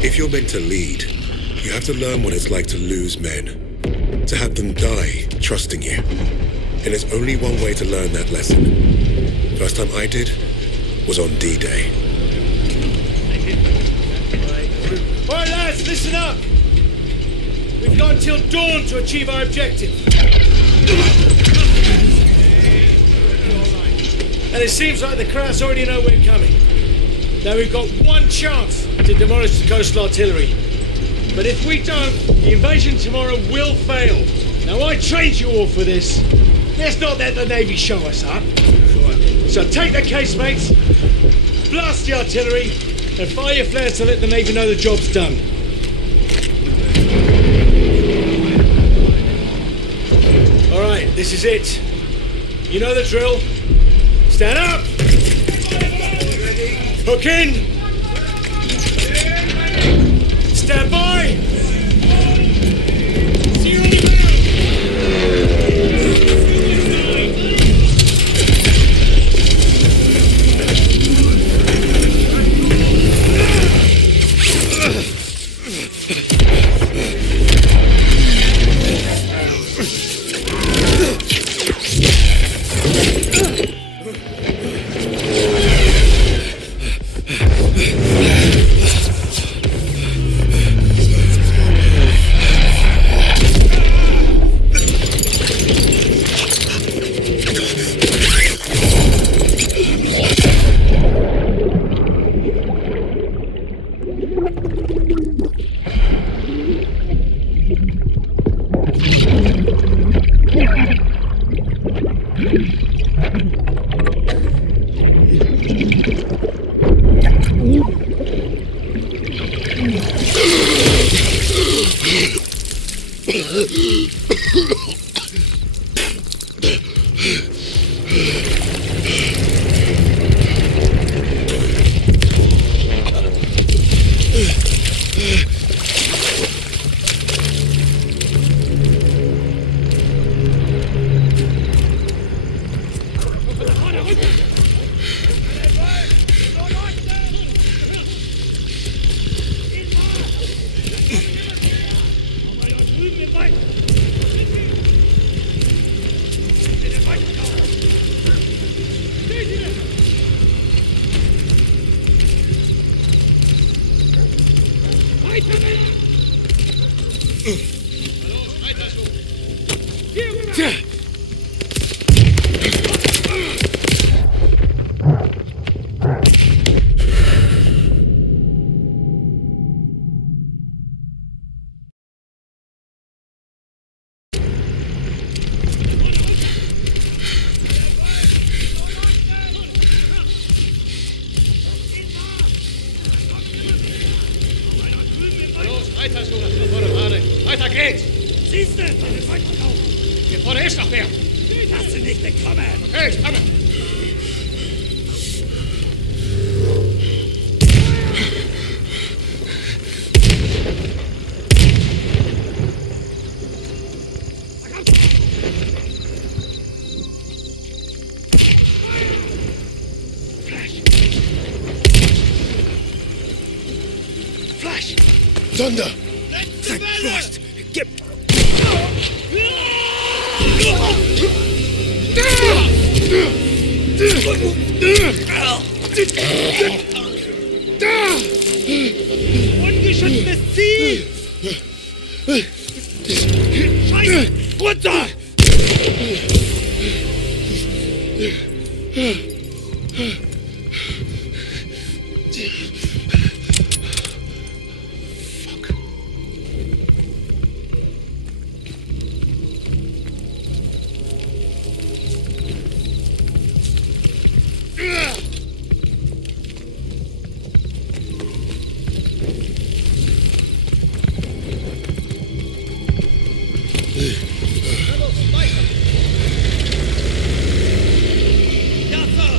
If you're meant to lead, you have to learn what it's like to lose men. To have them die trusting you. And there's only one way to learn that lesson. First time I did was on D-Day. All right, lads, listen up. We've got until dawn to achieve our objective. And it seems like the Krauts already know we're coming. Now we've got one chance to demolish the coastal artillery. But if we don't, the invasion tomorrow will fail. Now I trained you all for this. Let's not let the Navy show us up. So take the casemates, blast the artillery, and fire your flares to let the Navy know the job's done. All right, this is it. You know the drill. Stand up! Hook in! Stand by! See you on the Weiter geht's! Siehst du, deine Feinde laufen! Hier vorne ist noch wer! Lass sie nicht entkommen! Okay, ich komme! Flash! Thunder! Thank Christ! Get... Ungeschütztes Ziel! Scheiße! Runter! Ja, Sir!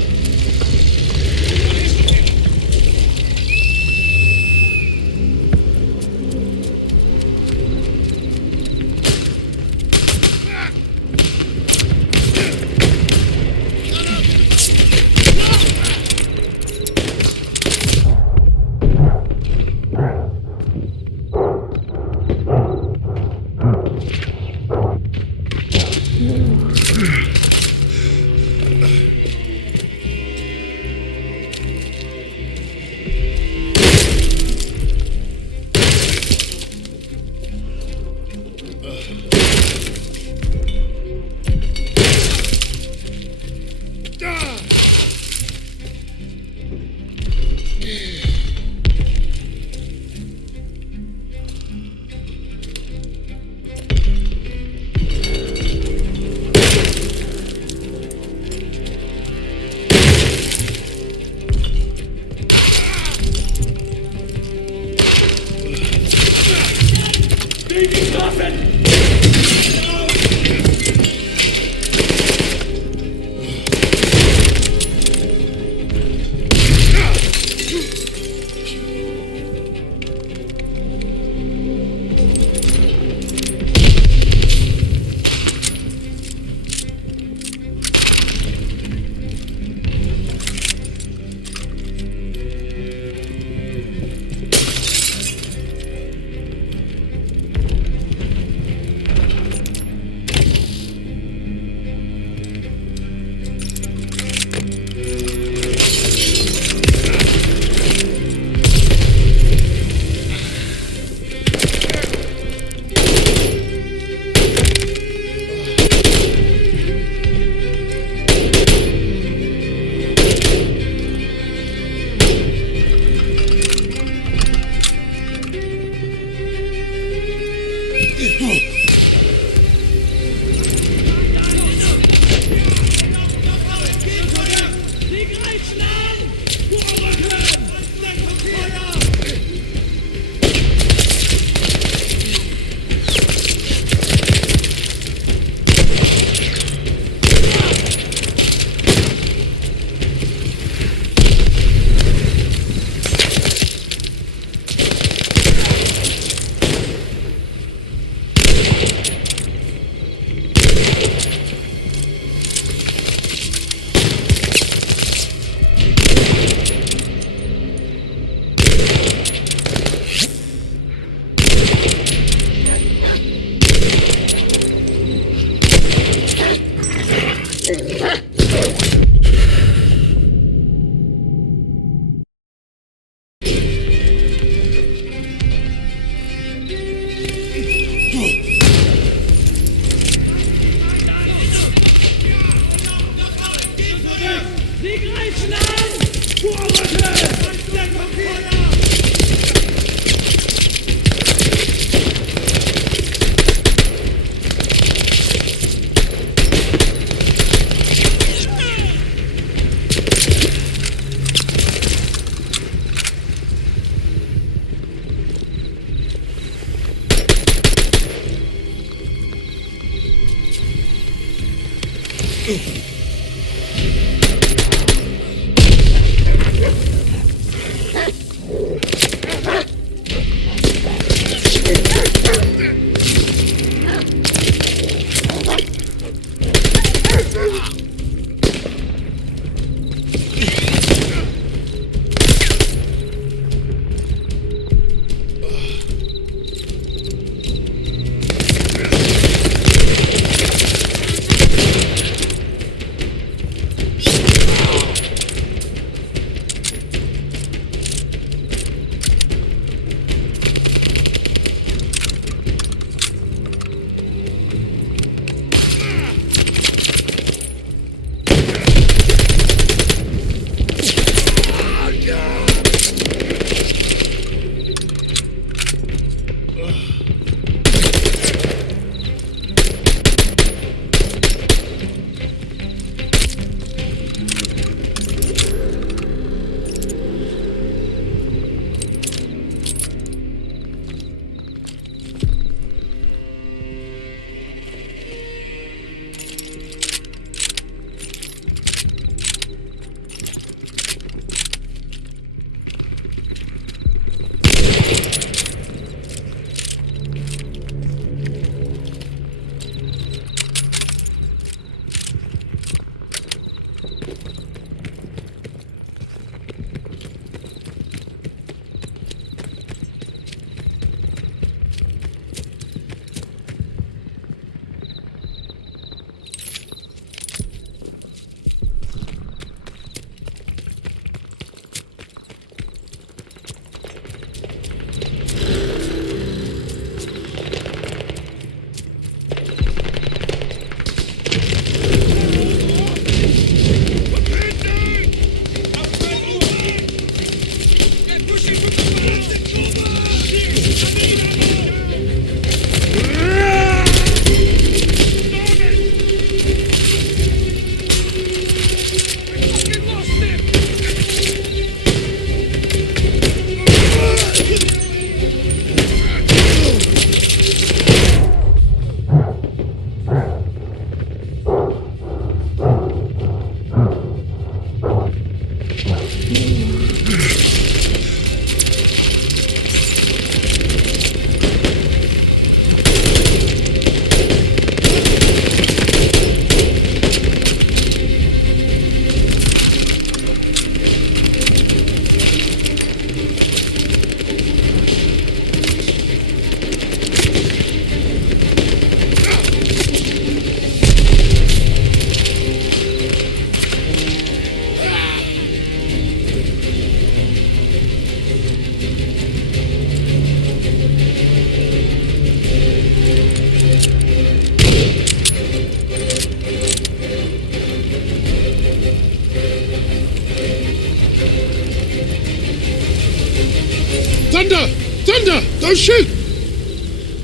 Thunder! Don't shoot!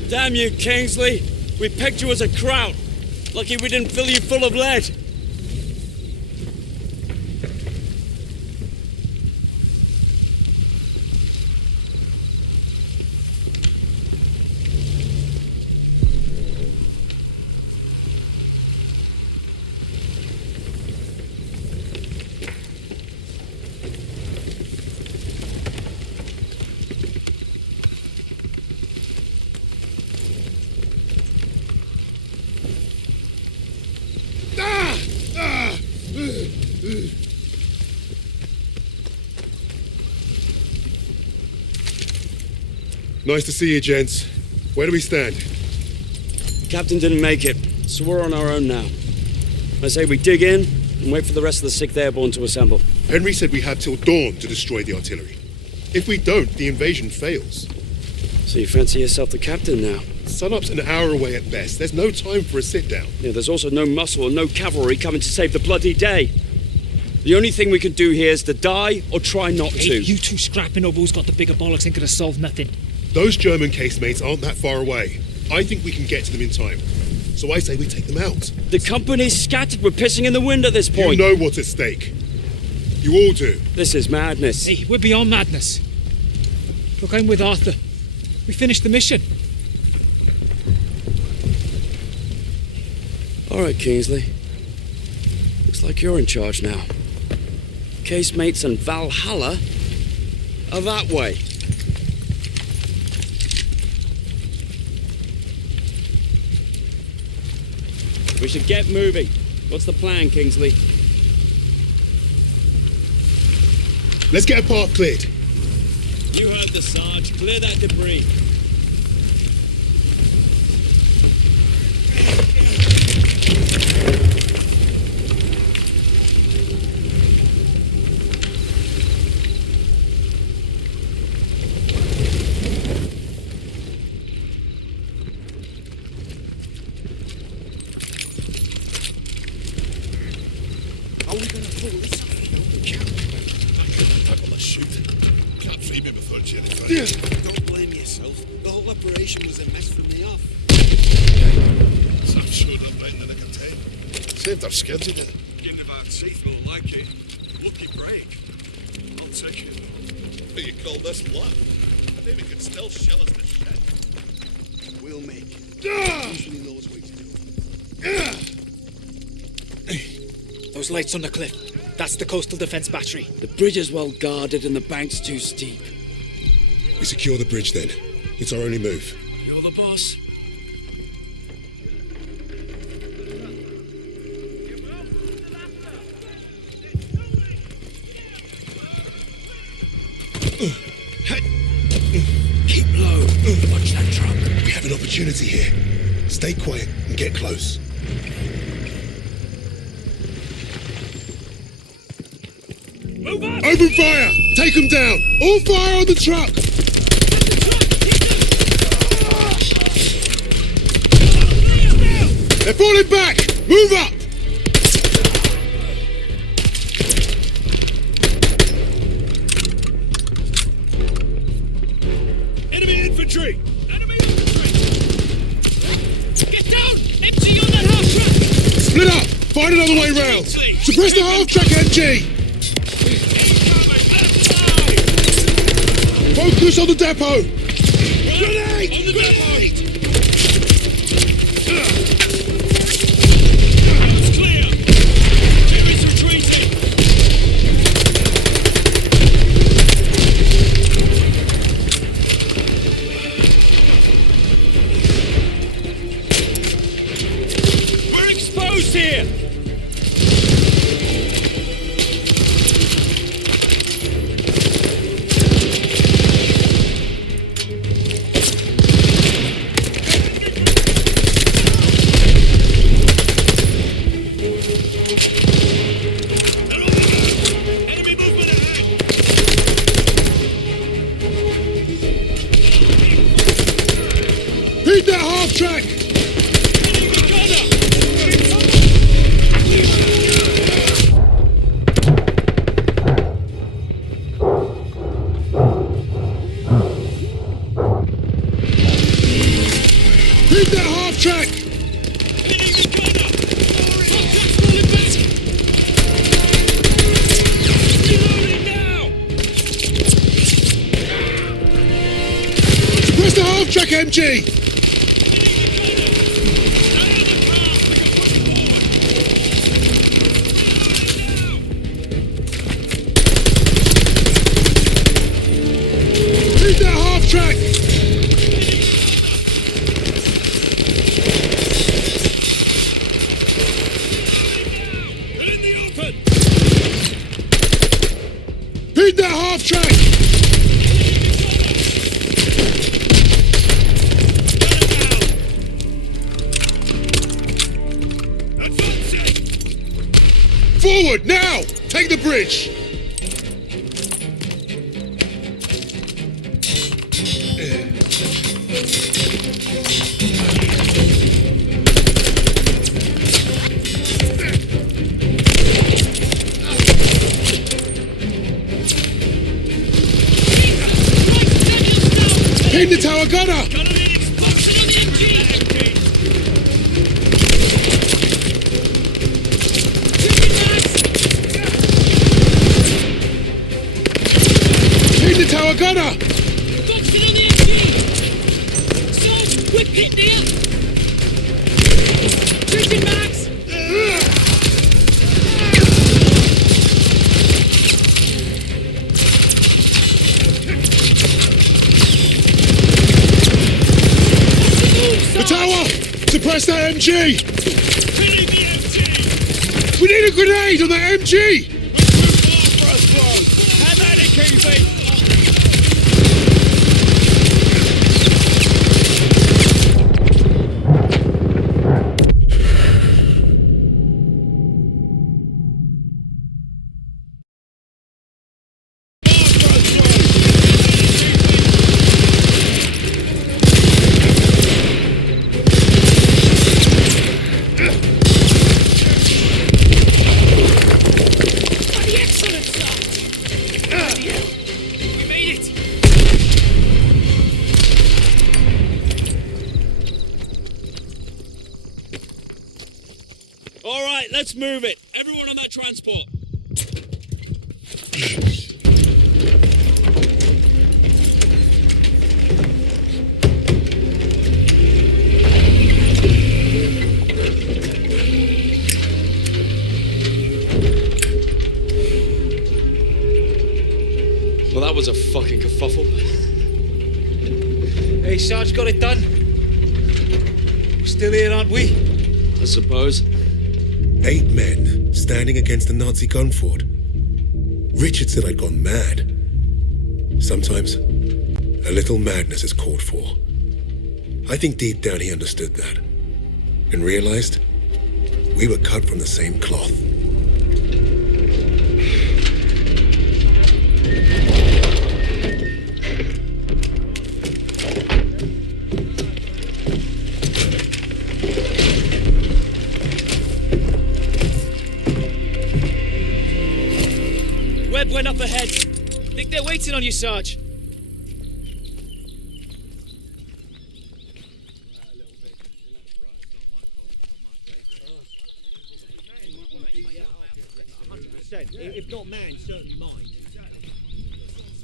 Damn you, Kingsley. We picked you as a crowd. Lucky we didn't fill you full of lead. Nice to see you, gents. Where do we stand? Captain didn't make it, so we're on our own now. I say we dig in and wait for the rest of the 6th Airborne to assemble. Henry said we had till dawn to destroy the artillery. If we don't, the invasion fails. So you fancy yourself the captain now? Sunup's an hour away at best. There's no time for a sit-down. Yeah, there's also no muscle and no cavalry coming to save the bloody day. The only thing we can do here is to die or try not to. Hey, you two scrapping over who's got the bigger bollocks ain't gonna solve nothing. Those German casemates aren't that far away. I think we can get to them in time. So I say we take them out. The company's scattered. We're pissing in the wind at this point. You know what's at stake. You all do. This is madness. Hey, we're beyond madness. Look, I'm with Arthur. We finished the mission. All right, Kingsley. Looks like you're in charge now. Casemates and Valhalla are that way. We should get moving. What's the plan, Kingsley? Let's get a path cleared. You heard the Sarge. Clear that debris. How are we gonna pull this off? We can't tackle the shoot. Can't free me before Jericho. Don't blame yourself. The whole operation was a mess from the off. Sam showed up right in the nick of time. Saved our skins, he did. Getting about safe will like it. Lucky break. I'll take it. What you call this luck? I think we could still shell us to shit. We'll make it. Usually knows what he's doing. Those lights on the cliff. That's the coastal defense battery. The bridge is well guarded and the bank's too steep. We secure the bridge then. It's our only move. You're the boss. Keep low. Watch that truck. We have an opportunity here. Stay quiet and get close. Move up! Open fire! Take them down! All fire on the truck! They're falling back! Move up! Enemy infantry! Enemy infantry! Get down! MG on that half track! Split up! Find another way round! Suppress the half track, MG! Focus on the depot! Grenade! On the depot! It's clear! Enemy's retreating! We're exposed here! Beat that half track! Beat that half track! Press the half track, MG! Beat that half track! In the open! Beat that half track! Advancing! Forward, now! Take the bridge! Pin the tower gunner! Pin the tower gunner! Boxing on the MG! Sarge, we're pinned here! Shooting Max! The tower! Suppress that MG! We need a grenade on that MG! Have at it, KB! All right, let's move it. Everyone on that transport. Well, that was a fucking kerfuffle. Hey, Sarge, got it done. We're still here, aren't we? I suppose. 8 men standing against a Nazi gun fort. Richard said I'd gone mad. Sometimes, a little madness is called for. I think deep down he understood that. And realized we were cut from the same cloth. Webb went up ahead. Think they're waiting on you, Sarge. If not man, certainly mine.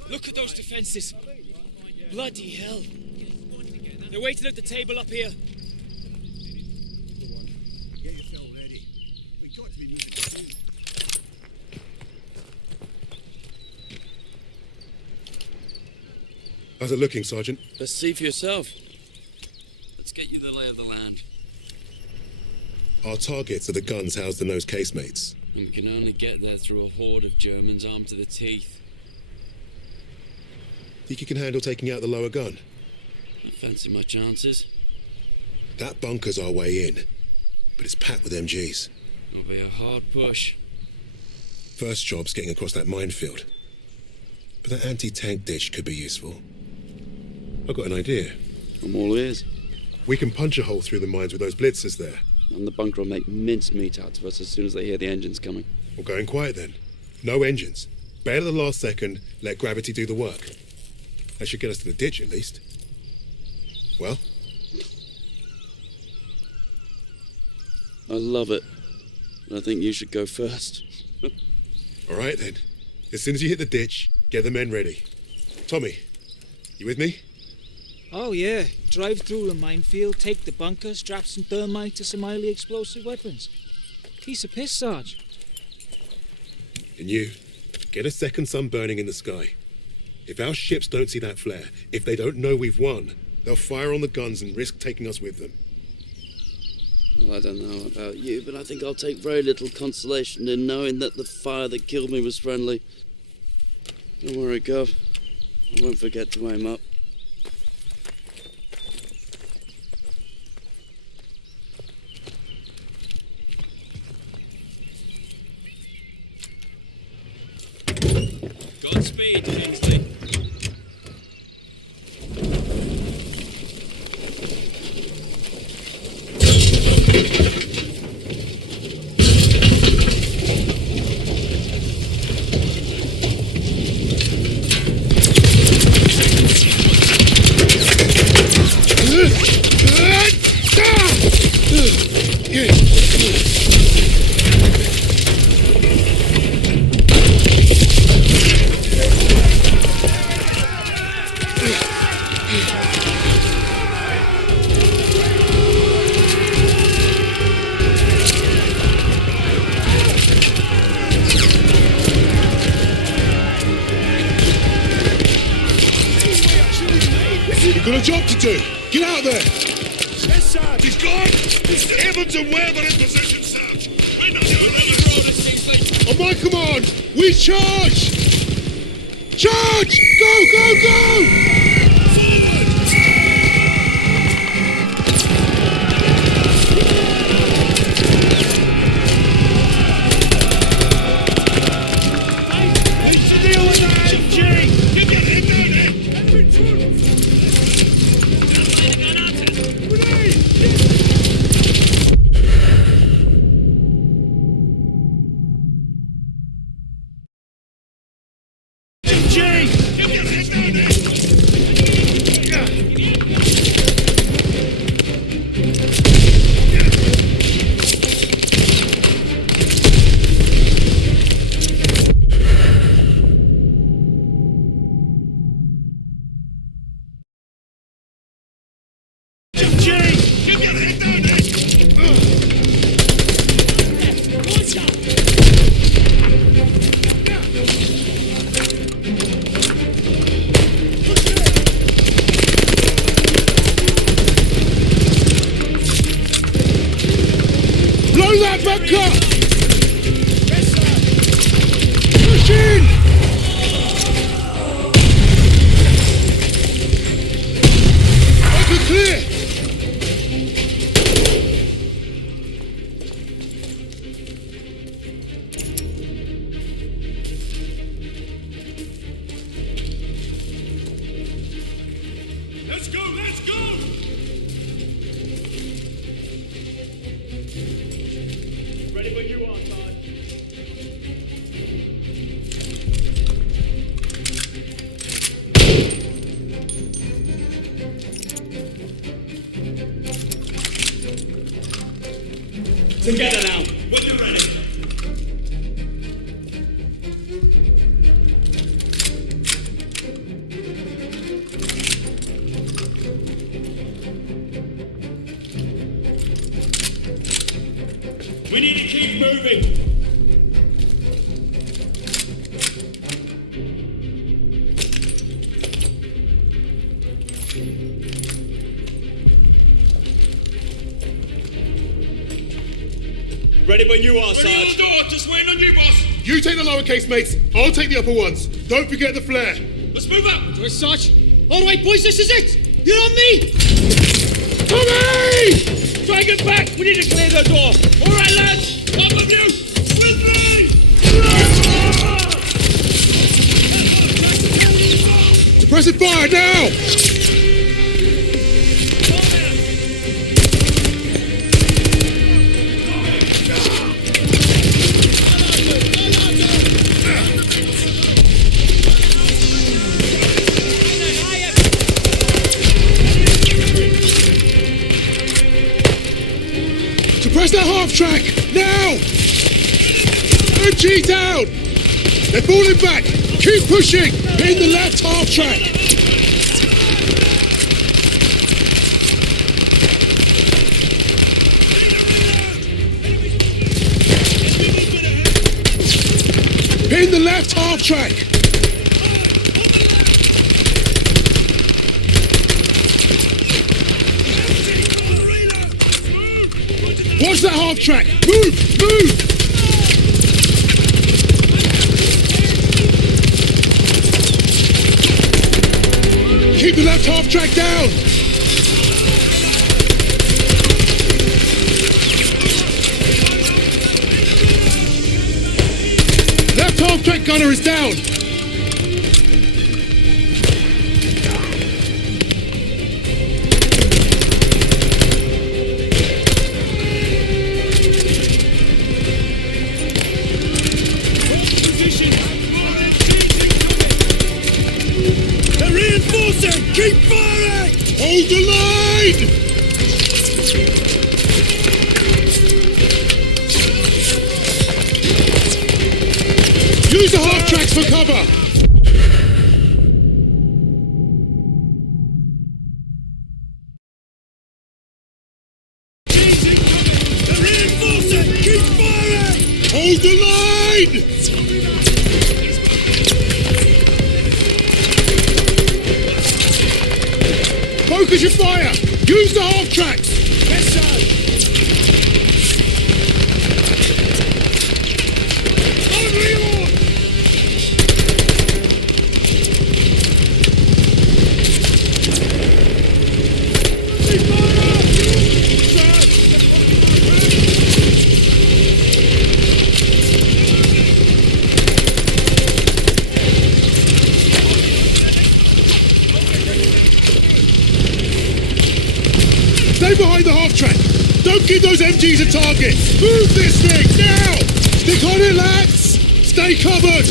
Look at those defences. Bloody hell. They're waiting at the table up here. Get yourself ready. We've got to be moving soon. How's it looking, Sergeant? Let's see for yourself. Let's get you the lay of the land. Our targets are the guns housed in those casemates. And we can only get there through a horde of Germans armed to the teeth. Think you can handle taking out the lower gun? I fancy my chances. That bunker's our way in, but it's packed with MGs. It'll be a hard push. First job's getting across that minefield. But that anti-tank ditch could be useful. I've got an idea. I'm all ears. We can punch a hole through the mines with those blitzers there. And the bunker will make mincemeat out of us as soon as they hear the engines coming. We're going quiet then. No engines. Bail at the last second, let gravity do the work. That should get us to the ditch at least. Well? I love it. And I think you should go first. All right then. As soon as you hit the ditch, get the men ready. Tommy, you with me? Oh, yeah. Drive through a minefield, take the bunker, strap some thermite to some highly explosive weapons. Piece of piss, Sarge. And you, get a second sun burning in the sky. If our ships don't see that flare, if they don't know we've won, they'll fire on the guns and risk taking us with them. Well, I don't know about you, but I think I'll take very little consolation in knowing that the fire that killed me was friendly. Don't worry, Gov. I won't forget to aim up. speed, Kingsley. You've got a job to do. Get out there. Yes, sir. He's gone. Evans and Webb are in position, Sarge. We're not doing any orders, Kingsley. On my command, we charge. Charge! Go, go, go! Forward! What's the deal with that, Jake? Get your head down here. Enemy troops! Blow that bunker! Yes, sir! Push in! Bunker clear! Let's go, let's go! Ready when you are, Todd. Together now. When you're ready. We need to keep moving. Ready when you are, Sarge. Ready on the door, just waiting on you, boss. You take the lowercase, mates. I'll take the upper ones. Don't forget the flare. Let's move up. Right, Sarge. All right, boys, this is it. You're on me. Tommy! Try and get back. We need to clear the door. All right, lads. Up of you. With me. Suppressive fire now! Suppress that half track! Now! MG down! They're falling back! Keep pushing! In the left half track! In the left half track! Watch that half track! Move! Move! Keep the left half track down! Left half track gunner is down! Keep firing! Hold the line! Use the half tracks for cover! They're reinforcing! Keep firing! Hold the line! Focus your fire! Use the half tracks! Yes, sir! On reload! Keep Stay behind the half track! Don't give those MGs a target! Move this thing, now! Stick on it, lads! Stay covered!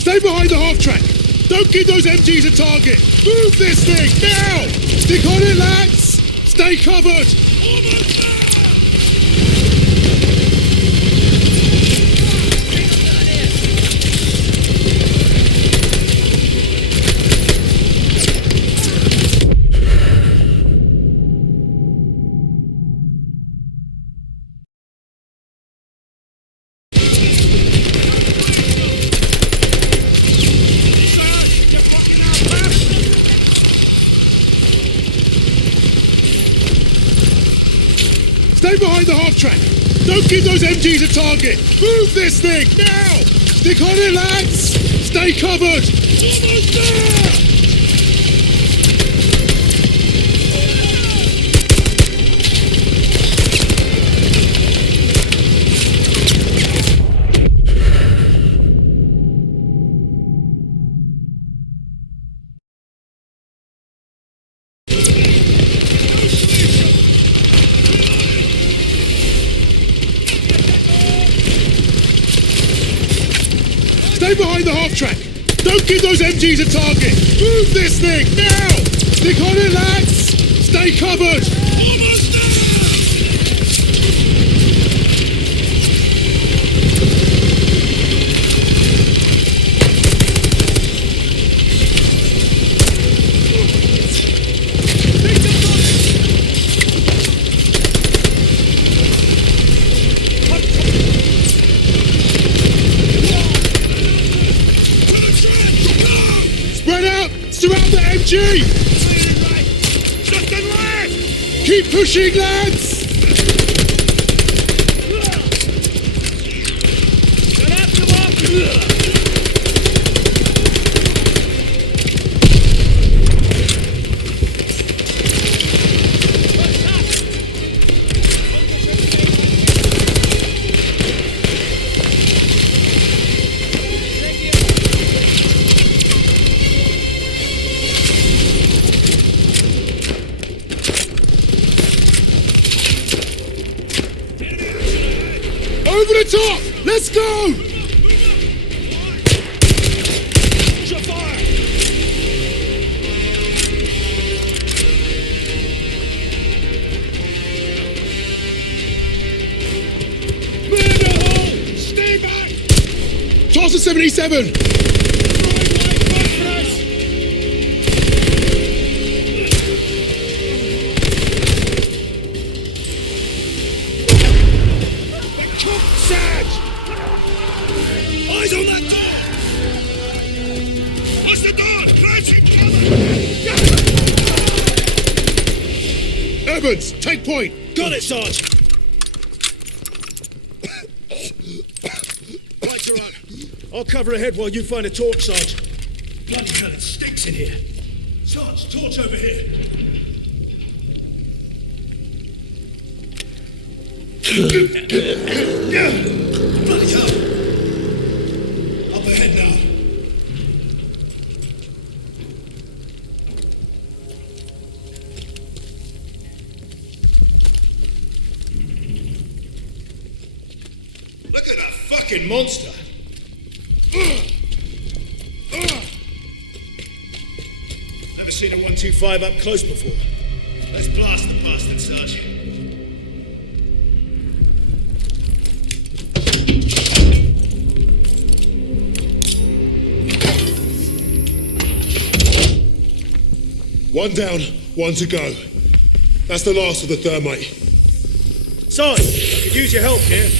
Stay behind the half track! Don't give those MGs a target! Move this thing, now! Stick on it, lads! Stay covered! Stay behind the half track! Don't give those MGs a target! Move this thing, now! Stick on it, lads! Stay covered! Almost there! Stay behind the half track! Don't give those MGs a target! Move this thing, now! Stick on it, lads! Stay covered! Almost there! Spread out! Surround the MG! Just and left! Keep pushing, lads! Get up, come on! Over the top! Let's go! Your fire! Man the hole! Stay back! Toss the 77! Eyes on that door! What's the door? Crouching cover! Evans, take point! Got it, Sarge! Right, you're on. I'll cover ahead while you find a torch, Sarge. Bloody hell, it stinks in here. Sarge, torch over here. Bloody hell. Up ahead now. Look at that fucking monster. Never seen a 125 up close before. Let's blast the bastard, Sarge. One down, one to go. That's the last of the thermite. Sarge, I could use your help here.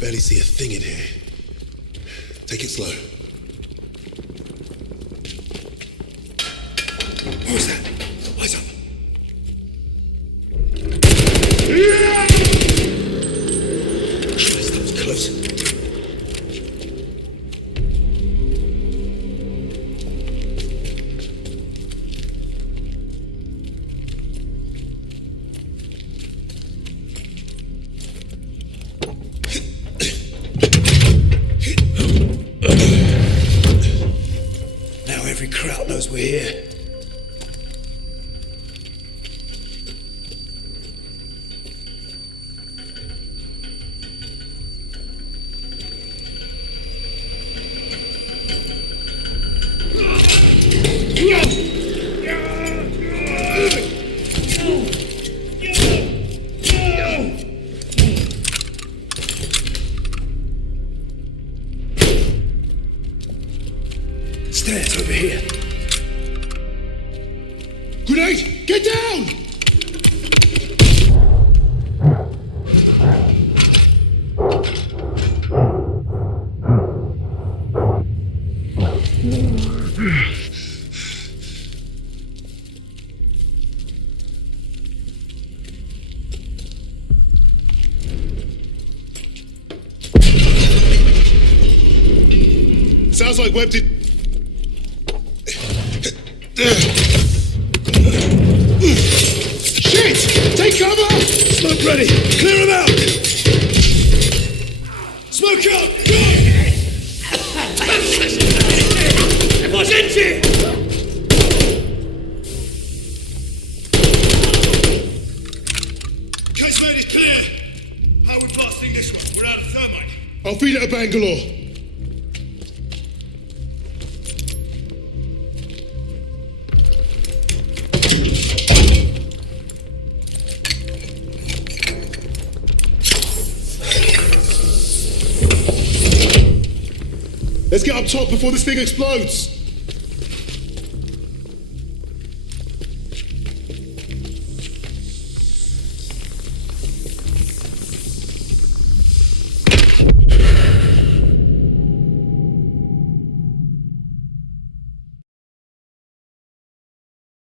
Barely see a thing in here. Take it slow. What was that? Eyes up. Christ, that was close. Now every crowd knows we're here. Stairs over here. Grenade! Get down! Sounds like Webb did. Shit! Take cover! Smoke ready. Clear him out. Smoke out. Go! Position! Casemate is clear. How are we blasting this one? We're out of thermite. I'll feed it to Bangalore. Let's get up top before this thing explodes.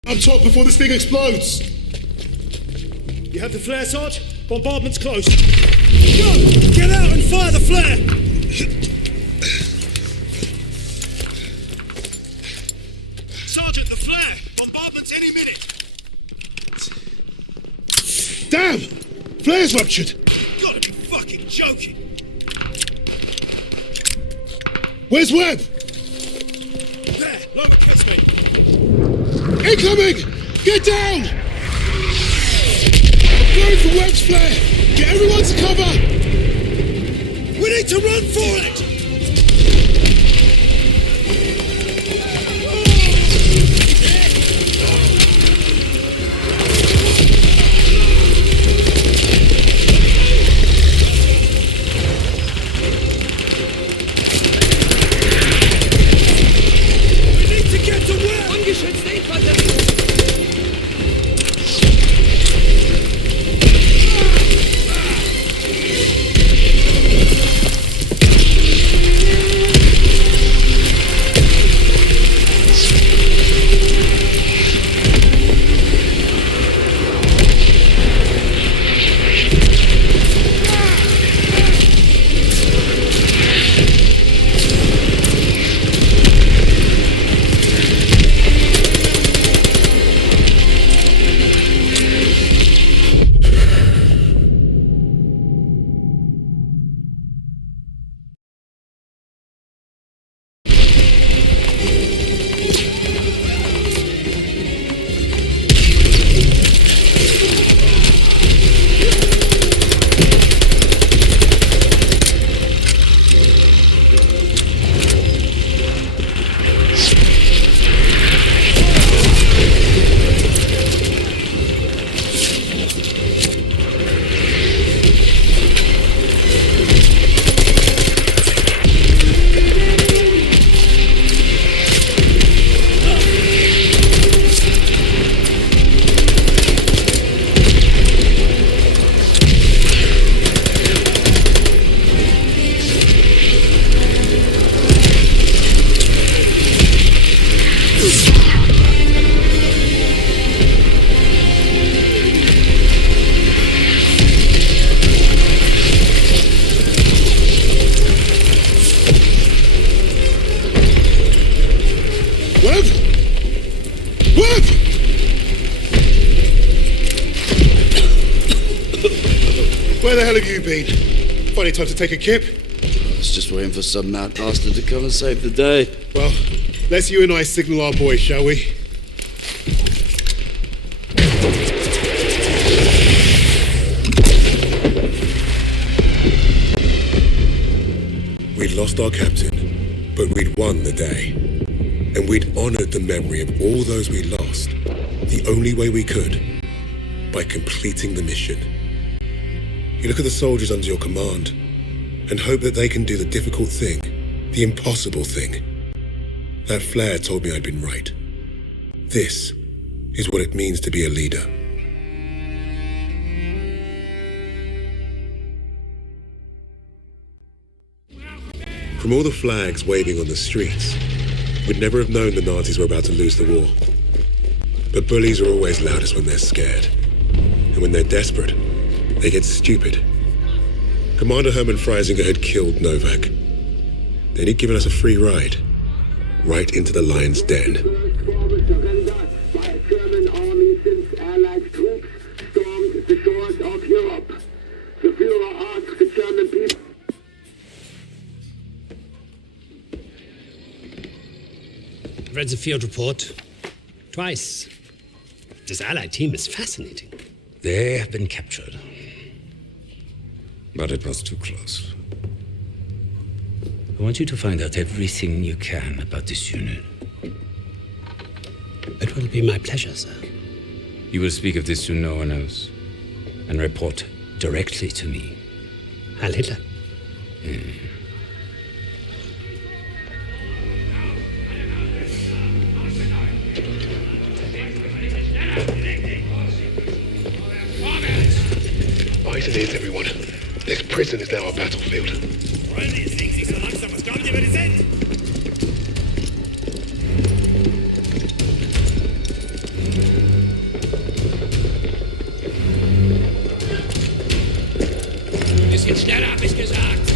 Up top before this thing explodes. You have the flare, Sarge? Bombardment's close. Go! Get out and fire the flare! Sergeant, the flare! Bombardment's any minute! Damn! Flare's ruptured. You gotta be fucking joking! Where's Webb? There! Lower casemate! Incoming! Get down! I'm going for Webb's flare! Get everyone to cover! We need to run for it! We need to get to Webb! Ungeschützte Infanterie! the hell have you been? Funny time to take a kip. I was just waiting for some mad bastard to come and save the day. Well, let's you and I signal our boys, shall we? We'd lost our captain, but we'd won the day. And we'd honored the memory of all those we lost, the only way we could, by completing the mission. You look at the soldiers under your command, and hope that they can do the difficult thing, the impossible thing. That flare told me I'd been right. This is what it means to be a leader. From all the flags waving on the streets, we'd never have known the Nazis were about to lose the war. But bullies are always loudest when they're scared. And when they're desperate, they get stupid. Commander Hermann Freisinger had killed Novak. Then he'd given us a free ride, right into the lion's den. By German army since Allied troops stormed the shores of Europe. The Führer asked the German people. I've read the field report twice. This Allied team is fascinating. They have been captured. But it was too close. I want you to find out everything you can about this unit. It will be my pleasure, sir. You will speak of this to no one else, and report Directly to me. Heil Hitler. Eyes and ears, everyone. This prison is now our battlefield. Rollen die Ding sich so langsam. Was glaubt ihr, wer die sind? Bisschen schneller, hab ich gesagt.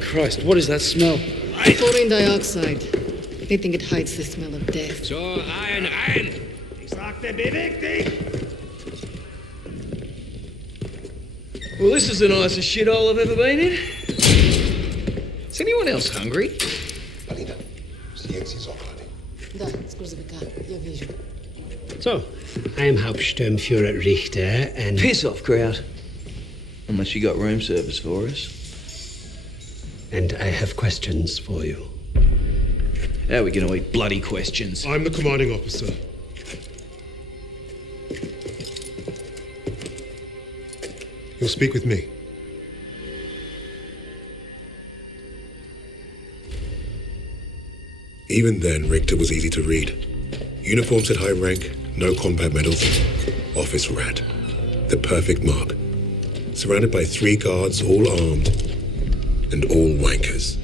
Christ, what is that smell? Chlorine dioxide. They think it hides the smell of death. So, rein. Ich sagte, beweg dich. Well, this is the nicest shithole I've ever been in. Is anyone else hungry? Alina, silenci Socrate. Da, scusa, я вижу. So, I am Hauptsturmführer Richter, and... Piss off, crowd. Unless you got room service for us. And I have questions for you. How are we going to eat bloody questions? I'm the commanding officer. You'll speak with me. Even then, Richter was easy to read. Uniform said high rank, no combat medals, office rat. The perfect mark. Surrounded by 3 guards, all armed, and all wankers.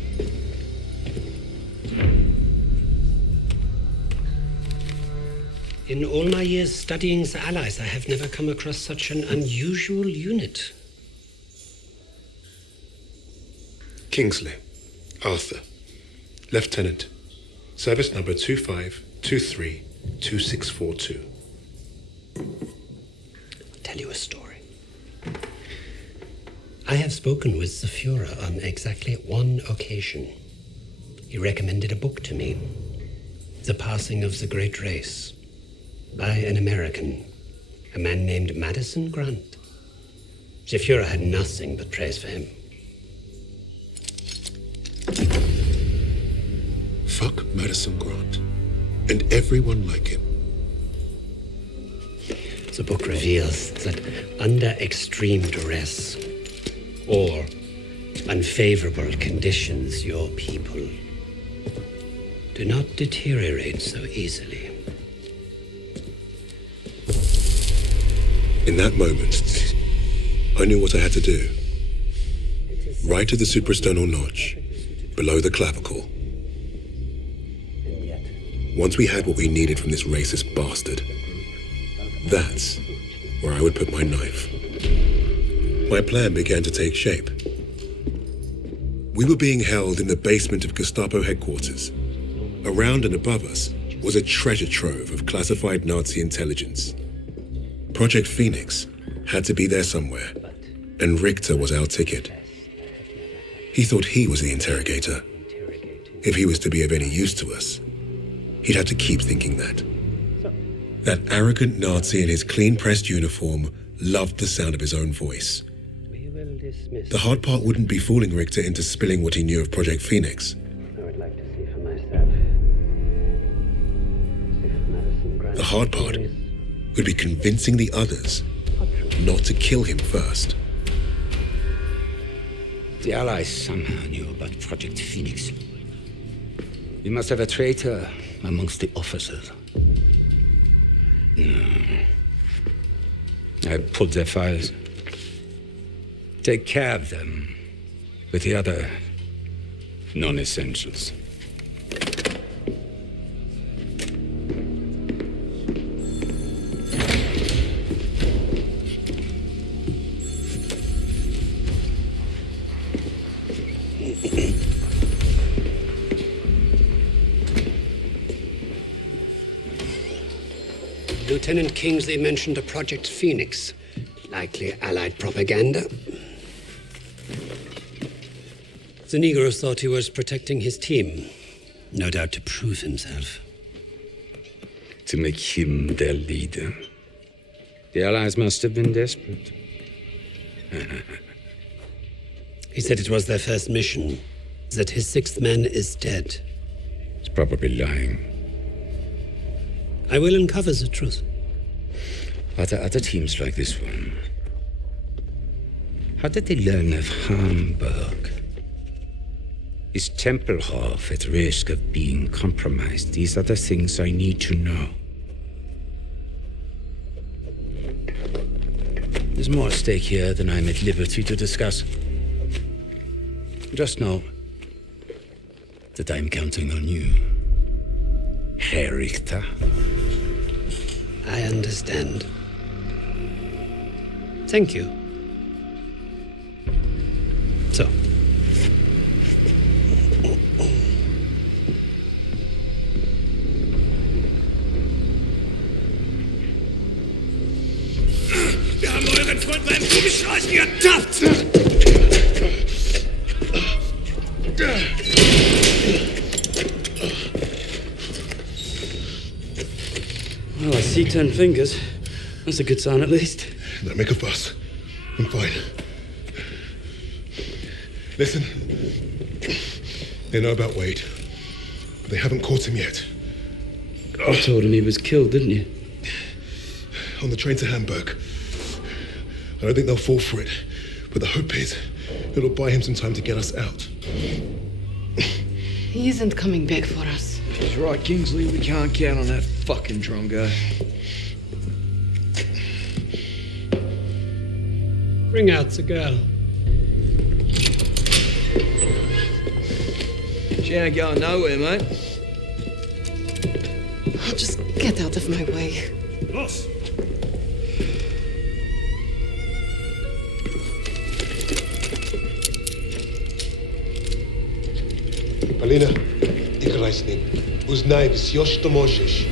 In all my years studying the Allies, I have never come across such an unusual unit. Kingsley, Arthur, Lieutenant, service number 25232642. I'll tell you a story. I have spoken with the Führer on exactly 1 occasion. He recommended a book to me, The Passing of the Great Race, by an American, a man named Madison Grant. The Führer had nothing but praise for him. Fuck Madison Grant, and everyone like him. The book reveals that under extreme duress or unfavorable conditions, your people do not deteriorate so easily. In that moment, I knew what I had to do. Right at the suprasternal notch, below the clavicle. Once we had what we needed from this racist bastard, that's where I would put my knife. My plan began to take shape. We were being held in the basement of Gestapo headquarters. Around and above us was a treasure trove of classified Nazi intelligence. Project Phoenix had to be there somewhere, and Richter was our ticket. He thought he was the interrogator. If he was to be of any use to us, he'd have to keep thinking that. That arrogant Nazi in his clean-pressed uniform loved the sound of his own voice. The hard part wouldn't be fooling Richter into spilling what he knew of Project Phoenix. I would like to see for myself. The hard part would be convincing the others not to kill him first. The Allies somehow knew about Project Phoenix. We must have a traitor amongst the officers. No. I pulled their files. Take care of them with the other non-essentials. Lieutenant Kingsley mentioned a Project Phoenix. Likely Allied propaganda. The Negro thought he was protecting his team. No doubt to prove himself. To make him their leader. The Allies must have been desperate. He said it was their first mission, that his sixth man is dead. He's probably lying. I will uncover the truth. Are there other teams like this one? How did they learn of Hamburg? Is Tempelhof at risk of being compromised? These are the things I need to know. There's more at stake here than I'm at liberty to discuss. Just know that I'm counting on you, Herr Richter. I understand. Thank you. So. Wir haben euren Freund beim Kugelschleichen ertappt! Well, I see 10 fingers. That's a good sign, at least. Don't make a fuss. I'm fine. Listen. They know about Wade. But they haven't caught him yet. You told him he was killed, didn't you? On the train to Hamburg. I don't think they'll fall for it. But the hope is it'll buy him some time to get us out. He isn't coming back for us. He's right, Kingsley. We can't count on that fucking Tonga. Bring out the girl. She ain't going nowhere, mate. Just get out of my way. Boss! Polina, играй с ним. Узнай все, что можешь.